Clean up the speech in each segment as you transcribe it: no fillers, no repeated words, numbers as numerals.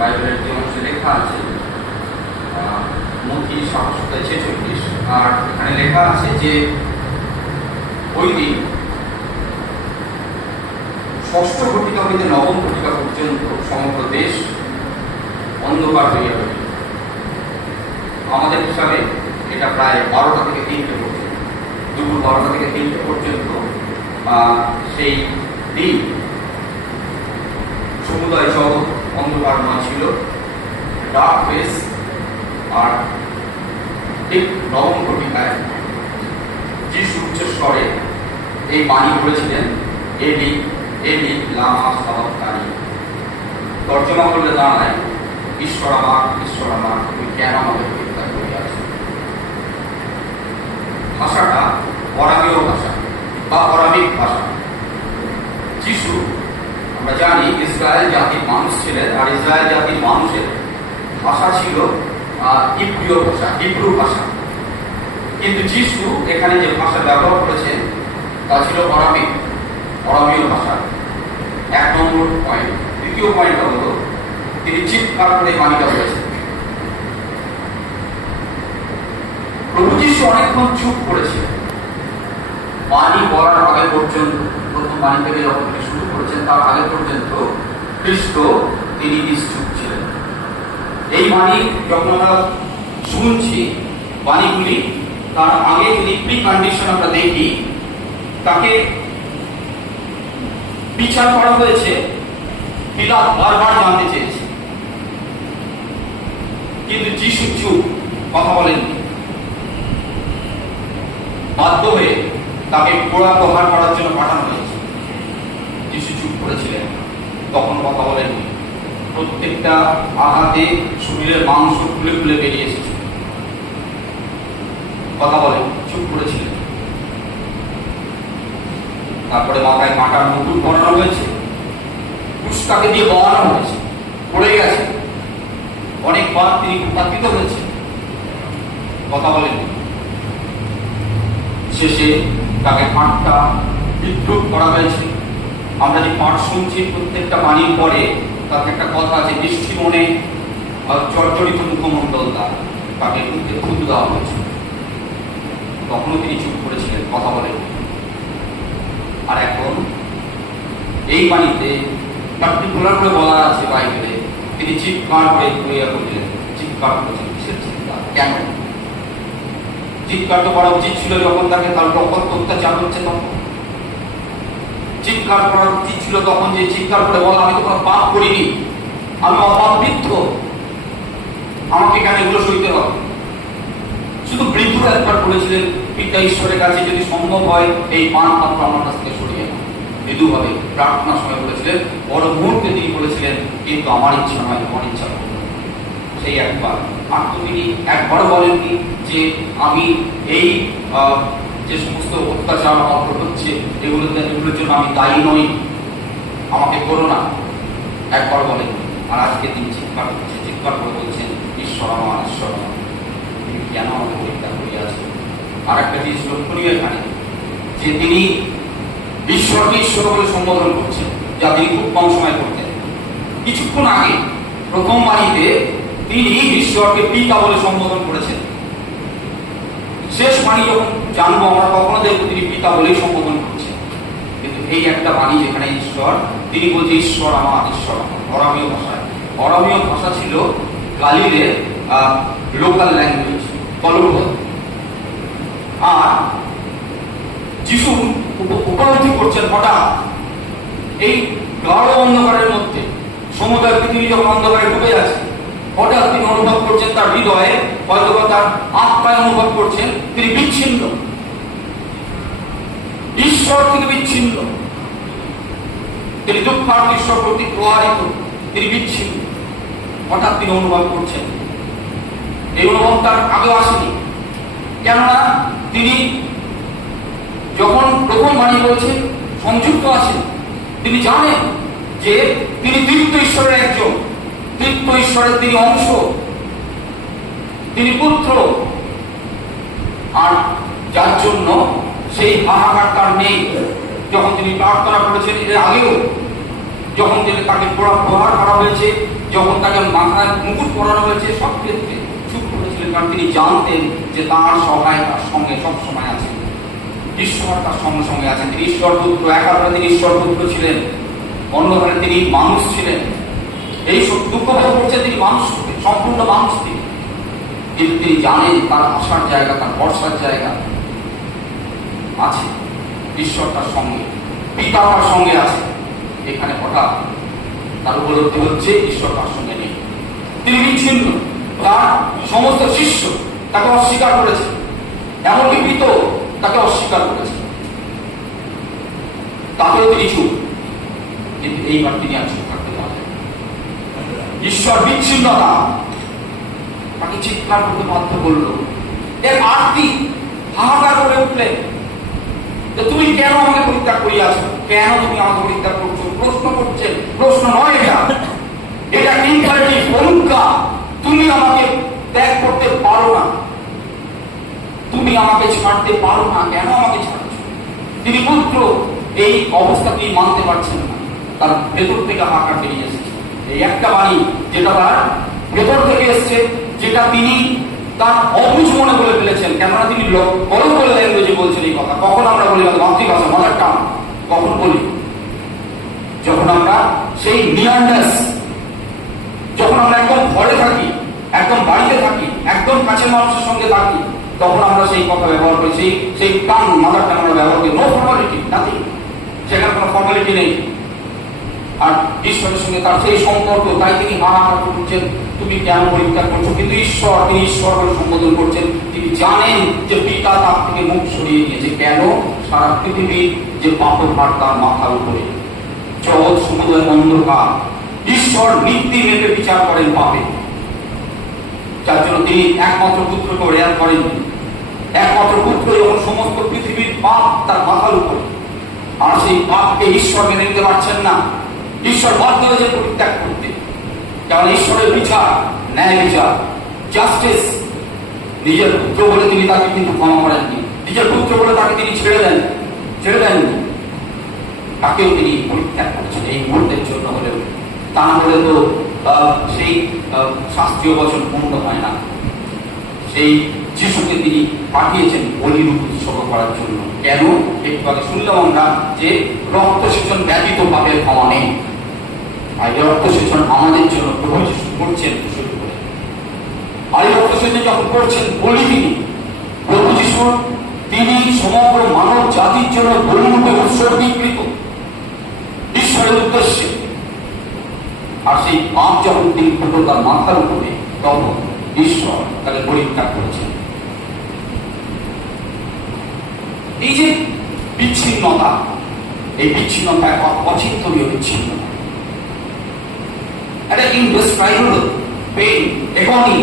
বাইবেলের যে অংশে লেখা আছে মথি 7:46, আর এখানে লেখা আছে যে ওই দিন 6ষ্ঠ ঘটিকা হইতে 9ম ঘটিকা পর্যন্ত সমগ্র দেশ অন্ধকার হইয়া রইল। আমাদের হিসাবে এটা প্রায় 12টা থেকে 3টে পর্যন্ত, দুপুর 12টা থেকে 3টে পর্যন্ত সেই দিন সমুদায় জগৎ অন্ধকারময় ছিল, ডার্ক ফেস। আর ঠিক 9ম ঘটিকায় যিশু উচ্চস্বরে এই বাণী বলেছিলেন, এলি এলি লামা সাবাক্তানি। তর্জমা করলে দাঁড়ায়, ঈশ্বর আমার তুমি কেন আমাদের পরীক্ষা করিয়াছ। ভাষাটা অরামীয় ভাষা বা অরামিক ভাষা। যিশু আমরা জানি ইসরায়েল জাতির মানুষ ছিলেন, আর ইসরায়েল জাতির মানুষের ভাষা ছিল ইব্রীয় ভাষা, হিব্রু ভাষা। কিন্তু যিশু এখানে যে ভাষা ব্যবহার করেছেন তা ছিল অরামীয় ভাষা। 1 নম্বর পয়েন্ট। দ্বিতীয় পয়েন্টটা হলো তিনি চিৎকার করে বাণীটা বলেছেন। প্রভু যিশু অনেকক্ষণ চুপ করেছিলেন। বাণী বলার আগে পর্যন্ত, প্রথম বাণী থেকে যখন তিনি শুরু করেছেন তার আগে পর্যন্ত খ্রিস্ট তিনি নিশ্চুপ ছিলেন। এই বাণী যখন আমরা শুনছি, বাণীগুলি তার আগে যদি প্রি কন্ডিশন আমরা দেখি, তাকে বিচার করা হয়েছে, পিলাত বারবার জানতে চেয়েছে, কিন্তু যিশু চুপ, কথা বলেননি। বাধ্য হয়ে তাকে পোড়া প্রহার করার জন্য পাঠানো হয়েছে, যিশু চুপ করেছিলেন, তখন কথা বলেননি। প্রত্যেকটা আঘাতে শরীরের মাংস খুলে খুলে বেরিয়ে এসেছে, কথা বলেন, চুপ করেছিলেন। তারপরে মাথায় কাঁটার মুকুট পরানো হয়েছে, পুষ্টাকে দিয়ে বওয়ানো হয়েছে, পড়ে গেছে, অনেকবার তিনি ভূপাতিত হয়েছে, কথা বলেন। শেষে তাকে পাঠটা বিদ্রুপ করা হয়েছে। আমরা যে পাঠ শুনছি প্রত্যেকটা বাণীর পরে তাকে একটা কথা আছে, বৃষ্টি মনে জর্জরিত মুখমণ্ডল তাকে থুতু দেওয়া হয়েছে। তখনও তিনি চুপ করেছিলেন, কথা বলেন। আর এখন এই বাণীতে পার্টিকুলার করে বলা আছে বাইবেলে, তিনি চিৎকার করে করিলেন। চিৎকার করেছেন, কিসের চিৎকার, কেন? চিৎকার তো করা উচিত ছিল যখন তাকে তার রকম অত্যাচার হচ্ছে, তখন চিৎকার করা উচিত ছিল তখন, যে চিৎকার করে বলা, আমি তো কোনো পাপ করিনি, আমি অপাপৃদ্ধ, আমাকে কেন এগুলো সইতে হবে। শুধু বৃদ্ধ একবার বলেছিলেন পিতা ঈশ্বরের কাছে, যদি সম্ভব হয় এই পান পাত্র আমার কাছ থেকে সরিয়ে নাও। মৃদুভাবে প্রার্থনার সময় বলেছিলেন, বড় মুহূর্তে তিনি বলেছিলেন, কিন্তু আমার ইচ্ছা নয়, আমার ইচ্ছা করবে। সেই একবার। আর তো তিনি একবার বলেননি যে আমি এই যে সমস্ত অত্যাচার আমার উপর হচ্ছে এগুলোর জন্য আমি দায়ী নই, আমাকে করো না, একবার বলেন। আর আজকে তিনি চিৎকার করে বলছেন, ঈশ্বর আমার, ঈশ্বর আমার, তিনি কেন আমাকে পরীক্ষা করিয়াছেন। আর একটা জিনিস লক্ষণীয় এখানে, যে তিনি ঈশ্বরকে ঈশ্বর বলে সম্বোধন করছেন, যা তিনি খুব কম সময় করতেন। কিছুক্ষণ আগে প্রথম বাণীতে তিনি ঈশ্বরকে পিতা বলে সম্বোধন করেছেন। শেষ বাণী যখন জানবো আমরা, কখনো দেখবো তিনি পিতা বলেই সম্বোধন করছেন। কিন্তু এই একটা বাণী যেখানে ঈশ্বর, তিনি বলছে ঈশ্বর আমার, ঈশ্বর আমার, অরামীয় ভাষায়। অরামীয় ভাষা ছিল গালিলের লোকাল ল্যাঙ্গুয়েজ, কলরব। আর যিশু উপলব্ধি করছেন হঠাৎ এই গাঢ় অন্ধকারের মধ্যে, সমুদ্র পৃথিবী যখন অন্ধকারে ডুবে আছে, হঠাৎ তিনি অনুভব করছেন তার হৃদয়ে, হয়তো তার আত্মায় অনুভব করছেন তিনি বিচ্ছিন্ন, ঈশ্বর থেকে বিচ্ছিন্ন। তিনি দুঃখার্থ, ঈশ্বর প্রতি প্রহারিত, তিনি বিচ্ছিন্ন। হঠাৎ তিনি অনুভব করছেন। এই অনুভব তার আগেও আসেনি, কেননা তিনি যখন প্রথম বাণী বলছেন সংযুক্ত আছেন, তিনি জানেন যে তিনি তৃতীয় ঈশ্বরের একজন, তৃতীয় ঈশ্বরের তিনি অংশ, তিনি পুত্র। আর যার জন্য সেই হাহাকার তার নেই। যখন তিনি প্রার্থনা করেছেন এর আগেও, যখন তিনি তাকে প্রহার করা হয়েছে, যখন তাকে মাথায় মুকুট পরানো হয়েছে, সব ক্ষেত্রে চুপ করেছিলেন, কারণ তিনি জানতেন যে তার সহায় তার সঙ্গে সবসময় আছেন, ঈশ্বর তার সঙ্গে সঙ্গে আছেন। তিনি ঈশ্বর পুত্র, একাধারে তিনি ঈশ্বর পুত্র ছিলেন, অন্যধারে তিনি মানুষ ছিলেন। এই সব দুঃখ ভোগ করছেন তিনি মানুষ, সম্পূর্ণ মানুষ তিনি, কিন্তু তিনি জানেন তার আসার জায়গা, তার বর্ষার জায়গা আছে, ঈশ্বর তার সঙ্গে, পিতা তার সঙ্গে আছে। এখানে হঠাৎ তার উপলব্ধি হচ্ছে ঈশ্বর তার সঙ্গে নেই, তিনি বিচ্ছিন্ন। তার সমস্ত শিষ্য তাকে অস্বীকার করেছে, এমনকি পিতা তাকে অস্বীকার করেছে, তাকেও তিনি চুপ। কিন্তু এইবার তিনি আর চুপ থাকতে পারলেন। ঈশ্বর বিচ্ছিন্নতা তাকে চিৎকার করতে বাধ্য করলো। এর আরতি হাহাকার করে উঠলেন যে তুমি কেন আমাকে পরিত্যাগ করিয়াছ, কেন তুমি আমাকে পরিত্যাগ করছো? প্রশ্ন করছেন, প্রশ্ন নয় এটা, এটা ইনফারেটিভ পরীক্ষা। তুমি আমাকে ত্যাগ করতে পারো না, তুমি আমাকে ছাড়তে পারো না, কেন আমাকে ছাড়ছো? তিনি পুত্র, এই অবস্থা তিনি মানতে পারছেন না। তার ভেতর থেকে হাহাকার বেরিয়ে এসেছে এই একটা বাণী, যেটা তার ভেতর থেকে এসছে, যেটা তিনি তার অবুঝ মনে বলে ফেলেছেন। কেননা তিনি গল্পের ল্যাঙ্গুয়েজে বলছেন এই কথা। কখন আমরা বলি মাতৃভাষা, মজার টান, কখন বলি? যখন আমরা সেই নিয়ারনেস, যখন আমরা একদম ঘরে থাকি, একদম বাড়িতে থাকি, একদম কাছের মানুষের সঙ্গে থাকি, তখন আমরা সেই কথা ব্যবহার করি, সেই টান, মাদার টান আমরা ব্যবহার করি। নো ফর্মালিটি, নাথিং, সেখানে কোনো ফর্মালিটি নেই। আর ঈশ্বরের সঙ্গে তার সেই সম্পর্ক, তাই তিনি হাহাকার করছেন, তুমি কেন পরিত্যাগ করছো? কিন্তু ঈশ্বর, তিনি ঈশ্বর বলে সম্বোধন করছেন। তিনি জানেন যে পিতা তার থেকে মুখ সরিয়ে নিয়েছে। কেন? সারা পৃথিবীর যে পাপের ভার তার মাথার উপরে, জগৎ সমুদয় অন্ধকার। ঈশ্বর নীতি মেপে বিচার করেন পাপে, যার জন্য তিনি একমাত্র পুত্রকে রেয়ার করেন। একমাত্র পুত্র যখন সমস্ত পৃথিবীর পাপ তার মাথার উপরে, আর সেই পাপকে ঈশ্বর মেনে নিতে পারছেন না, ঈশ্বর বাধ্য হয়েছে পরিত্যাগ করতে। কারণ ঈশ্বরের বিচার, ন্যায় বিচার, জাস্টিস। নিজের পুত্র বলে তিনি তাকে কিন্তু ক্ষমা করেননি, নিজের পুত্র বলে তাকে তিনি ছেড়ে দেননি, তাকেও তিনি পরিত্যাগ করেছেন এই মুহূর্তের জন্য হলেও। তা না হলে তো সেই শাস্ত্রীয় বচন পূর্ণ হয় না। সেই যিশুকে তিনি পাঠিয়েছেন বলিরূপ উৎসর্গ করার জন্য। কেন? একটু আগে শুনলাম আমরা যে রক্তসেচন ব্যতীত পাপের ক্ষমা নেই। আর রক্তসেচন আমাদের জন্য প্রভু যিশু করছেন শুরু করে। আর এই রক্তসেচন যখন করছেন বলি তিনি, প্রভু যিশু তিনি সমগ্র মানব জাতির জন্য বলিরূপে উৎসর্গীকৃত ঈশ্বরের উদ্দেশ্যে। আর সেই পাপ যখন তিনি পুরো তার মাথার উপরে, তখন ঈশ্বর তাকে পরিত্যাগ করেছেন। এই যে বিচ্ছিন্নতা, এই বিচ্ছিন্নতা এক অচিন্তনীয় বিচ্ছিন্নতা, একটা indescribable pain, agony,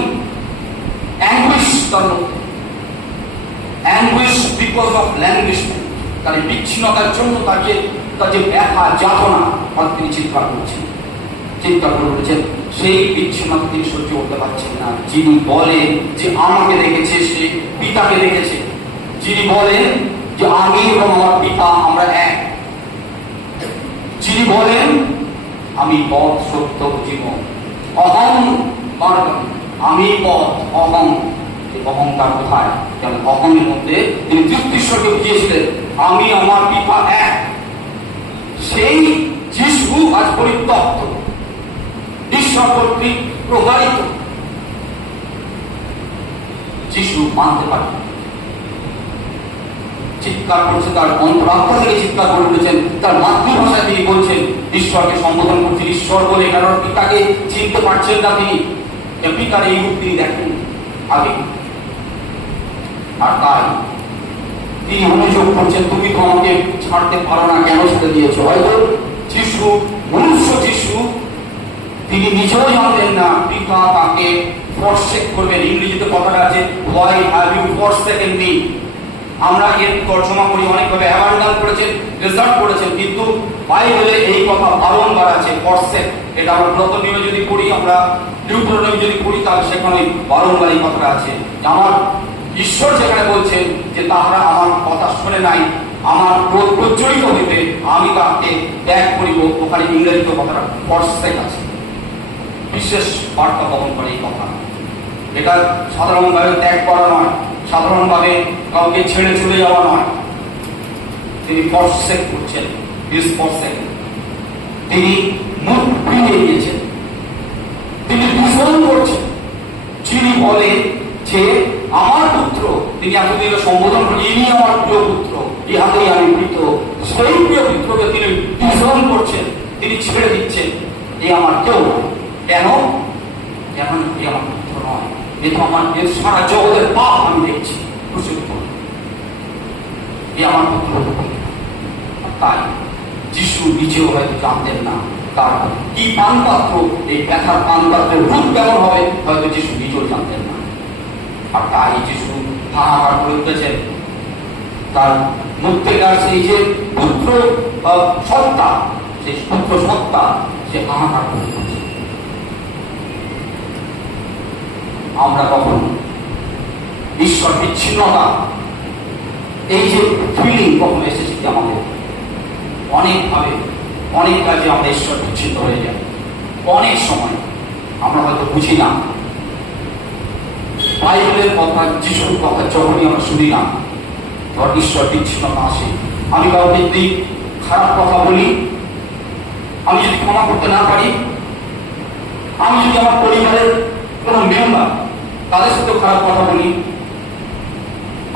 anguish, anguish because of languishment. তার এই বিচ্ছিন্নতার জন্য তার যে ব্যথা, যাতনা, তিনি চিৎকার করছেন, চিন্তা করে উঠেছেন। সেই বিচ্ছিন্নতা তিনি সহ্য করতে পারছেন না। যিনি বলেন যে আমাকে দেখেছে সে পিতাকে দেখেছে, যিনি বলেন যে আমি এবং আমার পিতা আমরা এক, যিনি বলেন আমি পথ, সত্য, জীবন, অহং আমি পথ, অহং। অহংকার কোথায়? যেমন অহংয়ের মধ্যে তিনি তৃতীশ্বরকে বুঝিয়েছিলেন আমি আমার পিতা এক। সেই যিশু আজ পরিত্যক্ত, ঈশ্বর কর্তৃক প্রবাহিত। যিশু মানতে পারে, চিৎকার করছে, তার অন্তরাত্মা থেকে চিৎকার করে উঠেছেন, তার মাতৃভাষায় তিনি বলছেন, ঈশ্বরকে সম্বোধন করছেন ঈশ্বর বলে। কারণ পিতাকে চিনতে পারছেন না তিনি, পিতার এই রূপ তিনি দেখেন আগে। আর তাই তিনি অভিযোগ করছেন তুমি তো আমাকে ছাড়তে পারো না, কেন ছেড়ে দিয়েছো? হয়তো যিশু, মনুষ্য যিশু, তিনি নিজেও জানতেন না পিতা তাকে ফরসেক করবেন। ইংরেজিতে কথাটা আছে why have you forsaken me। আমরা এর তর্জমা করি অনেকভাবে, অ্যাবান্ডন করেছেন, রেজাল্ট করেছেন, কিন্তু বাইবেলে এই কথা বারংবার আছে ফরসেক। এটা আমরা নতুন নিয়মে যদি পড়ি, আমরা ডিউটেরোনমি যদি পড়ি, তাহলে সেখানে বারংবার এই কথাটা আছে। আমার ঈশ্বর যেখানে বলছেন যে তাহারা আমার কথা শুনে নাই, আমার ক্রোধ প্রজ্বলিত হইবে, আমি তাকে ত্যাগ করিব, ওখানে ইংরেজিতে কথাটা ফরসেক আছে। বিশেষ বার্তা বহন করে এই কথা। এটা সাধারণভাবে ত্যাগ করা নয়, সাধারণভাবে কাউকে ছেড়ে চলে যাওয়া নয়। তিনি ফরসেক করছেন, তিনি মুখ ফিরিয়ে দিয়েছেন, তিনি দূষণ করছেন। যিনি বলে যে আমার পুত্র, তিনি এতদিন সম্বোধন করেন ইনি আমার প্রিয় পুত্র, ইহাতেই আমি প্রীত, সেই প্রিয় পুত্রকে তিনি দূষণ করছেন, তিনি ছেড়ে দিচ্ছেন। এ আমার কেউ কেন এখন এ আমার পুত্র নয়, এ তো আমার সারা জগতের পাপ আমি দেখছি, এ আমার পুত্র। তাই যিশু নিজেও হয়তো জানতেন না তার কি পানপাত্র, এই ব্যথার পানপাত্রের রূপ কেমন হবে হয়তো যিশু নিজেও জানতেন না। আর তাই যিশু হাহাকার করে উঠেছেন, তার মুখ থেকে সেই যে পুত্র সত্তা, সেই পুত্র সত্তা সে হাহাকার করে উঠেছে। আমরা কখন ঈশ্বর বিচ্ছিন্নতা, এই যে ফিলিং কখন এসেছে আমাদের, অনেকভাবে অনেক কাজে আমরা ঈশ্বর বিচ্ছিন্ন হয়ে যাই। অনেক সময় আমরা হয়তো বুঝি না, বাইবেলের কথা, যিশুর কথা যখনই আমরা শুনি না, তখন ঈশ্বর বিচ্ছিন্নতা আসে। আমি কাউকে যদি খারাপ কথা বলি, আমি যদি ক্ষমা করতে না পারি, আমি যদি আমার পরিবারের কোনো মেম্বার তাদের সাথে খারাপ কথা বলি,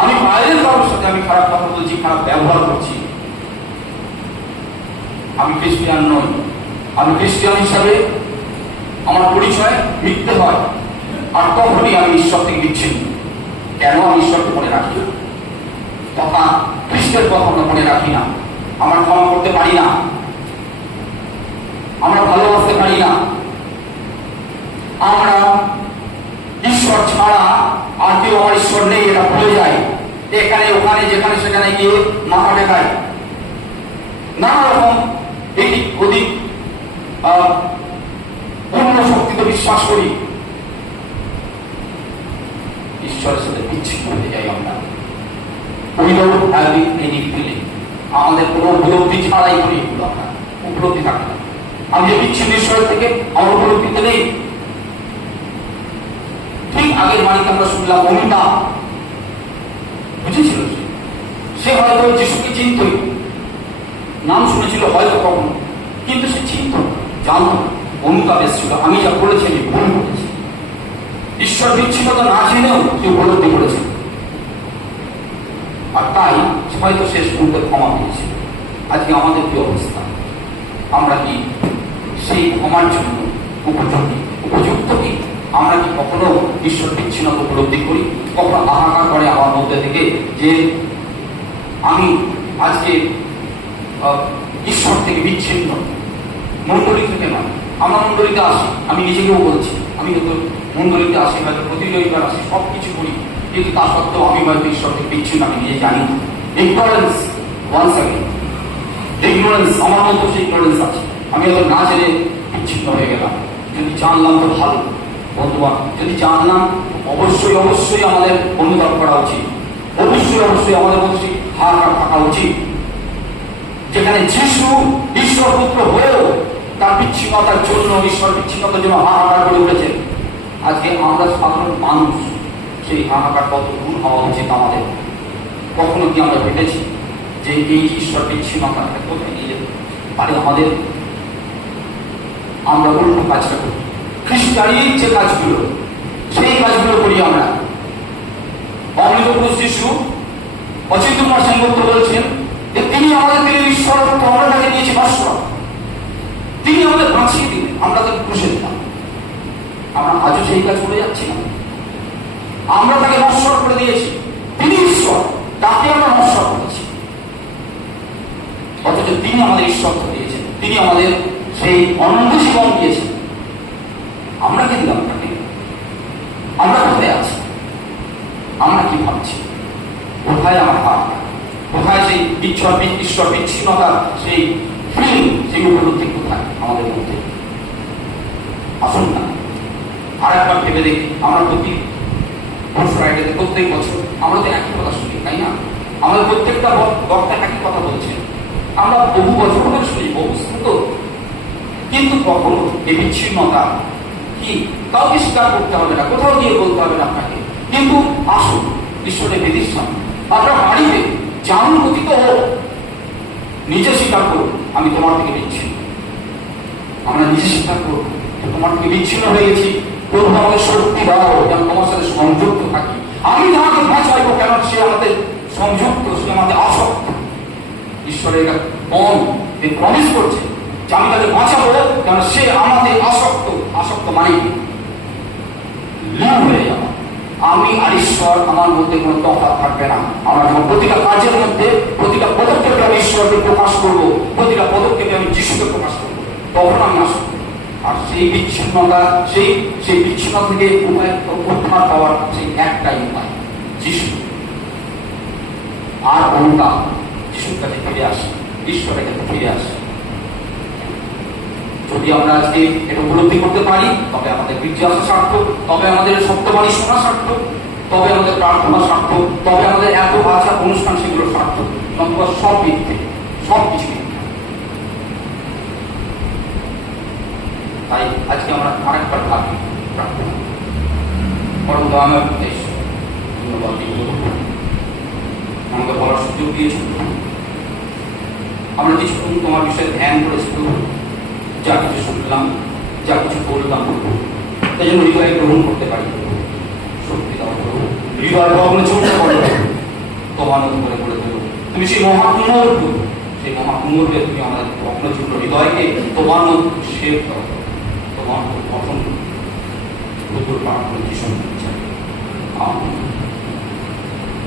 আমি বাইরের কারোর সাথে আমি খারাপ কথা বলছি, খারাপ ব্যবহার করছি, আমি খ্রিস্টান নই। আমি খ্রিস্টান হিসাবে আমার পরিচয় মিথ্যে হয়, আর তখনই আমি ঈশ্বর থেকে বিচ্ছিন্ন। কেন আমি ঈশ্বরকে মনে রাখি না, তথা খ্রিস্টের কথা আমরা মনে রাখি না, আমরা ক্ষমা করতে পারি না, আমরা ভালোবাসতে পারি না, আমরা ঈশ্বর ছাড়া আর কেউ আমার ঈশ্বর নেই এটা ভুলে যায়। এখানে ওখানে যেখানে সেখানে গিয়ে মাথা টেকায়, নানা রকম এদিক ওদিক অন্য শক্তিতে বিশ্বাস করি, ঈশ্বরের সাথে বিচ্ছিন্ন হয়ে যাই আমরা। আমাদের কোনো উপলব্ধি ছাড়াই করি এগুলো, আমরা উপলব্ধি থাকে না। আমি যে বিচ্ছিন্ন ঈশ্বরের থেকে আমার উপলব্ধিতে নেই। ঠিক আগের বাড়িতে আমরা শুনলাম অমিতা বুঝেছিল, সে হয়তো যিশুকে চিনতই, নাম শুনেছিল হয়তো কখনো, কিন্তু সে চিনত জানত অনুতাপ এসেছিল, আমি যা করেছি আমি ভুল করেছি। ঈশ্বর বিচ্ছিন্নতা না জেনেও সে উপলব্ধি করেছে, আর তাই হয়তো শেষ মুহূর্তে ক্ষমা পেয়েছে। আজকে আমাদের কি অবস্থা? আমরা কি সেই ক্ষমার জন্য উপযুক্ত কি? আমরা কি কখনো ঈশ্বর বিচ্ছিন্নতা উপলব্ধি করি? কখনো হাহাকার করে আমার মধ্যে থেকে যে আমি আজকে ঈশ্বর থেকে বিচ্ছিন্ন? মন্ডলী থেকে নয়, আমরা মন্ডলীতে আসি, আমি নিজেকেও বলছি, আমি হয়তো মন্ডলীতে আসি, হয়তো প্রতি রবিবার আসি, সব কিছু করি, কিন্তু তা সত্ত্বেও আমি হয়তো ঈশ্বর থেকে বিচ্ছিন্ন আমি নিজে জানি না। ইগনোরেন্স, ওয়ান্স অ্যাগেন ইগনোরেন্স, আমার মতো সেই ইগনোরেন্স আছে। আমি হয়তো না জেনে বিচ্ছিন্ন হয়ে গেলাম। যদি জানলাম তো ভালো বন্ধুবান, যদি জানলাম অবশ্যই অবশ্যই আমাদের অনুতাপ করা উচিত, অবশ্যই অবশ্যই আমাদের মধ্যে হাহাকার থাকা উচিত। যেখানে যিশু ঈশ্বর পুত্র হয়েও তার বিচ্ছিন্নতার জন্য, ঈশ্বর বিচ্ছিন্নতার জন্য হাহাকার করে উঠেছে। আজকে আমরা সাধারণ মানুষ, সেই হাহাকার কত দূর হওয়া উচিত আমাদের? কখনো কি আমরা ভেবেছি যে এই ঈশ্বর বিচ্ছিন্নতা কোথায় নিয়ে যেতে পারে আমাদের? আমরা উল্টো কাজটা করি, খ্রিস্টানির যে কাজগুলো সেই কাজগুলো করি আমরা। অমৃত পুরুষ যিশু অচিন্ত কুমার সেনগুপ্ত বলছেন যে তিনি আমাদের থেকে ঈশ্বর আমরা তাকে দিয়েছি ভাষ্য, তিনি আমাদের বাঁচিয়ে দিলেন, আমরা তাকে খুশি দিলাম। আমরা আজও সেই কাজ করে যাচ্ছি না। আমরা তাকে নশ্বর করে দিয়েছি, তিনি ঈশ্বর, তাকে আমরা নশ্বর করেছি। অথচ তিনি আমাদের ঈশ্বর দিয়েছেন, তিনি আমাদের সেই অনন্ত জীবন দিয়েছেন। আমরা কি দিলাম তাকে? আমরা কোথায় আছি? আমরা কি ভাবছি? কোথায় আমার ভাব? কোথায় সেই ঈশ্বর বিচ্ছিন্নতা, সেই ফিলিং, সেই উপলব্ধি কোথায় আমাদের মধ্যে? আসুন না আর একবার ভেবে দেখি। আমরা প্রতি গুড ফ্রাইডেতে প্রত্যেক বছর আমরা তো একই কথা শুনি, তাই না? আমাদের প্রত্যেকটা বক্তা একই কথা বলছেন, আমরা বহু বছর ধরে শুনি, বহু শুনতো, কিন্তু কখনো এই বিচ্ছিন্নতা কাউকে স্বীকার করতে হবে না, কোথাও গিয়ে বলতে হবে না আপনাকে। কিন্তু আসুন ঈশ্বরের বেদির সামনে, আপনার বাড়িতে যেমন গতিত হোক, নিজে স্বীকার করুন আমি তোমার থেকে বিচ্ছিন্ন। আমরা নিজে স্বীকার করবো তোমার থেকে বিচ্ছিন্ন হয়ে গেছি, প্রভু আমাকে শক্তি দাও যেন তোমার সাথে সংযুক্ত থাকি। আমি তাকে বাঁচাইবো, কেন সে আমাদের সংযুক্ত, সে আমাদের আসক্ত। ঈশ্বরের কম প্রমিস করছে যে আমি তাকে বাঁচাবো, কেন সে আমাদের আসক্ত। আসক্ত মানে লীন হয়ে যাওয়া। আমি আর ঈশ্বর, আমার মধ্যে কোনো তফাৎ থাকবে না। আমার যখন প্রতিটা কাজের মধ্যে, প্রতিটা পদক্ষেপে আমি ঈশ্বরকে প্রকাশ করবো, প্রতিটা পদক্ষেপে আমি যিশুকে প্রকাশ করবো, তখন আমি আসক্ত। আর সেই বিচ্ছিন্নতা, সেই বিচ্ছিন্ন থেকে উদ্ধার পাওয়ার সেই একটাই উপায় যিশু। আর অহংকার যিশুর কাছে ফিরে আসে, ঈশ্বরের কাছে ফিরে আসে। যদি আমরা আজকে এটা উপলব্ধি করতে পারি, তবে আমাদের জিজ্ঞাসা সার্থক, তবে আমাদের সত্যবাণী শোনা সার্থক, তবে আমাদের প্রার্থনা সার্থক, তবে আমাদের এত আচার অনুষ্ঠান সেগুলো সার্থক। নতুবা সব দিক থেকে সব কিছু। তাই আজকে আমরা আরেকবার ভাবি প্রার্থনা। পরম দয়াময় দেশ, ধন্যবাদ আমাকে বলার সুযোগ দিয়েছ। আমরা কিছুক্ষণ তোমার বিষয়ে ধ্যান করেছি, যা কিছু শুনলাম, যা কিছু বললাম, তাই জন্য হৃদয়ে গ্রহণ করতে পারি। শক্তি দাও, হৃদয় ভগ্নে ছোট করে তোমার মতো করে বলে দেবো। তুমি সেই মহাকুমর, সেই মহাকুমরকে তুমি আমাদের ভগ্নচূর্ণ হৃদয়কে তোমার মতো শেভ করো, তোমার মতো গঠন প্রার্থনা কি শুনতে চাই।